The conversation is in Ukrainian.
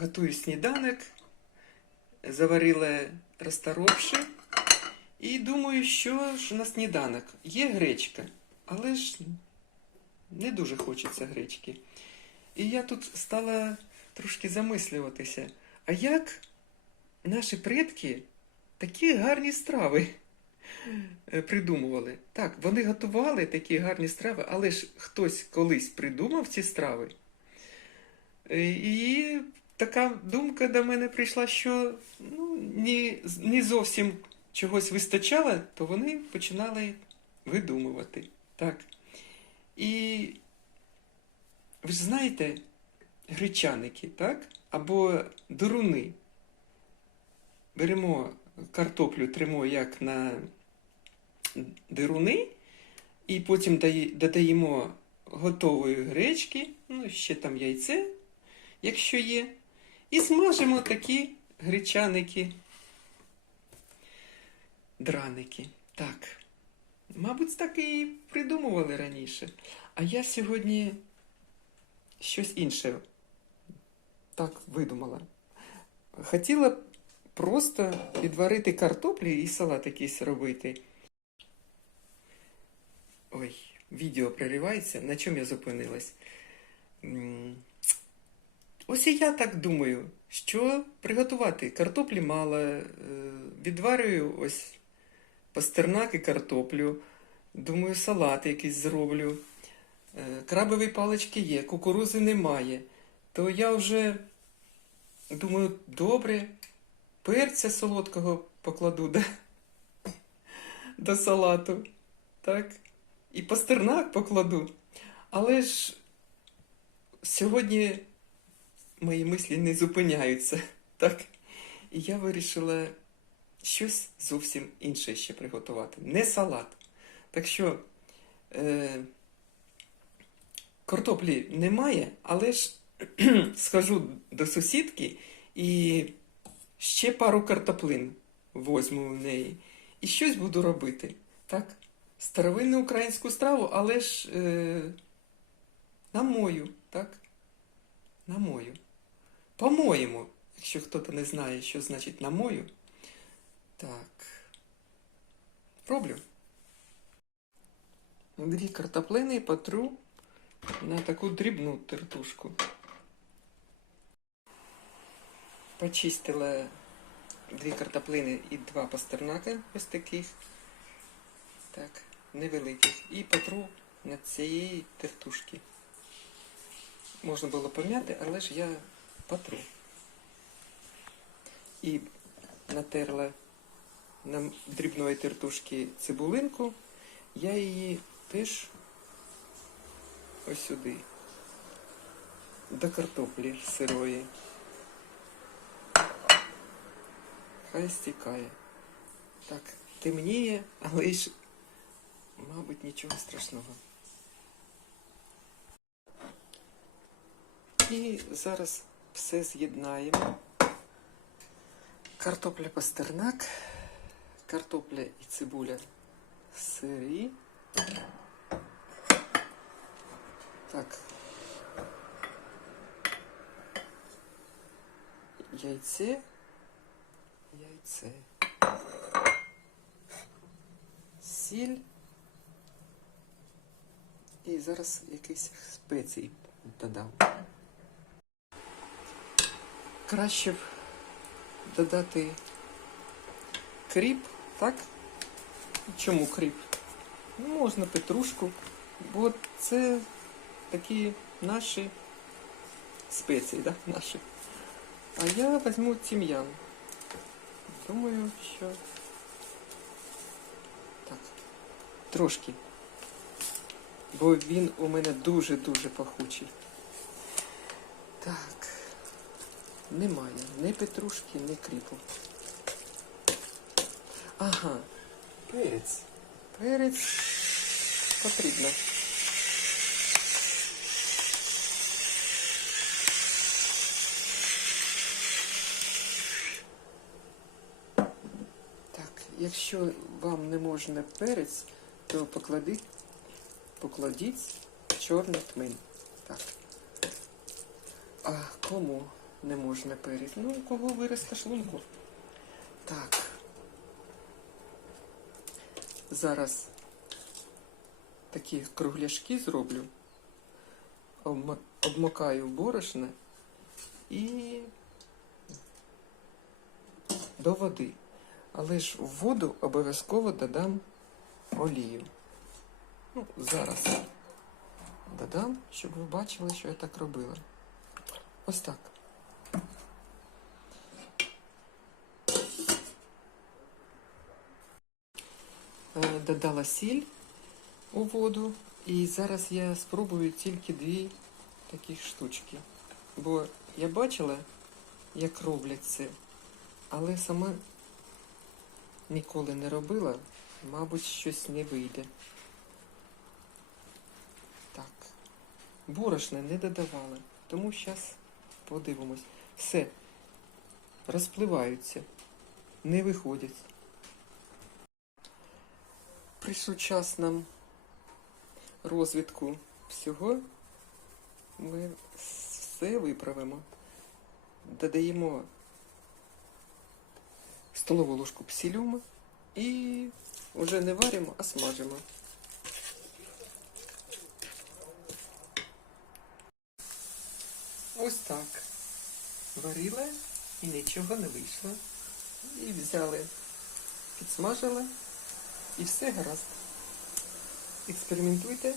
готую сніданок, заварила розторопши. І думаю, що ж на сніданок. Є гречка, але ж не дуже хочеться гречки. І я тут стала трошки замислюватися, а як наші предки такі гарні страви придумували? Так, вони готували такі гарні страви, але ж хтось колись придумав ці страви. Е, І така думка до мене прийшла, що ну, не, не зовсім чогось вистачало, то вони починали видумувати. Так. І ви ж знаєте, гречаники, так? Або дуруни. Беремо картоплю, тримо як на дируни, і потім додаємо готової гречки, ну, ще там яйце, якщо є, і смажимо такі гречаники, драники. Так. Мабуть, так і придумували раніше. А я сьогодні щось інше так видумала. Хотіла просто відварити картоплі і салат якийсь робити. Ой, відео проривається. На чому я зупинилась? Ось і я так думаю, що приготувати картоплі мало, е, відварюю ось пастернак і картоплю. Думаю, салат якийсь зроблю. Е, Крабові палички є, кукурузи немає. То я вже думаю, добре, перця солодкого покладу до, до салату. Так? І пастернак покладу. Але ж сьогодні мої мислі не зупиняються. Так? І я вирішила щось зовсім інше ще приготувати. Не салат. Так що е, картоплі немає, але ж схожу до сусідки і ще пару картоплин возьму в неї. І щось буду робити. Так? Старовинну українську страву, але ж е, на мою, так? На мою. По-моєму, якщо хтось не знає, що значить на мою. Так. Роблю. Дві картоплини потру на таку дрібну тертушку. Почистила дві картоплини і два пастернака ось таких. Так, невеликих. І потру на цієї тертушки. Можна було пом'яти, але ж я потру. І натерла на дрібної тертушки цибулинку. Я її теж ось сюди, до картоплі сирої. Хай стікає. Так, темніє, але ж, мабуть, нічого страшного. І зараз все з'єднаємо. Картопля пастернак, картопля і цибуля сирі. Так. Яйце. Яйце. Сіль. І зараз якийсь спецій додам. Краще б додати кріп, так? Чому кріп? Можна петрушку, бо це такі наші спеції, да? наші. А я візьму тім'ян. Думаю, що так, трошки. Бо він у мене дуже-дуже пахучий. Так. Немає ні петрушки, ні кріпу. Ага, перець. Перець потрібно. Так, якщо вам не можна перець, то покладіть, покладіть чорний тмин. Так. А кому не можна перець. Ну, у кого вираз шлунку. Так. Зараз такі кругляшки зроблю. Обма- Обмакаю в борошно і до води. Але ж в воду обов'язково додам олію. Ну, зараз додам, щоб ви бачили, що я так робила. Ось так. Додала сіль у воду, і зараз я спробую тільки дві таких штучки. Бо я бачила, як роблять це, але сама ніколи не робила, мабуть, щось не вийде. Так. Борошна не додавала, тому зараз подивимось. Все. Розпливаються, не виходять. При сучасному розвитку всього ми все виправимо. Додаємо столову ложку псилюма і вже не варимо, а смажимо. Ось так. Варила і нічого не вийшло. І взяли, підсмажили і все гаразд. Експериментуйте.